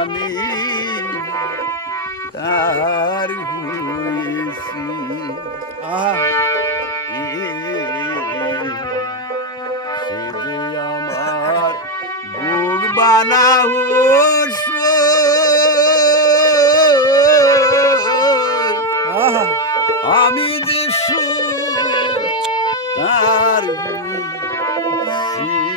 আমি তার হয়েছি। সে যে আমার বুক বানা হোস। আমি যে সু তার হয়েছি।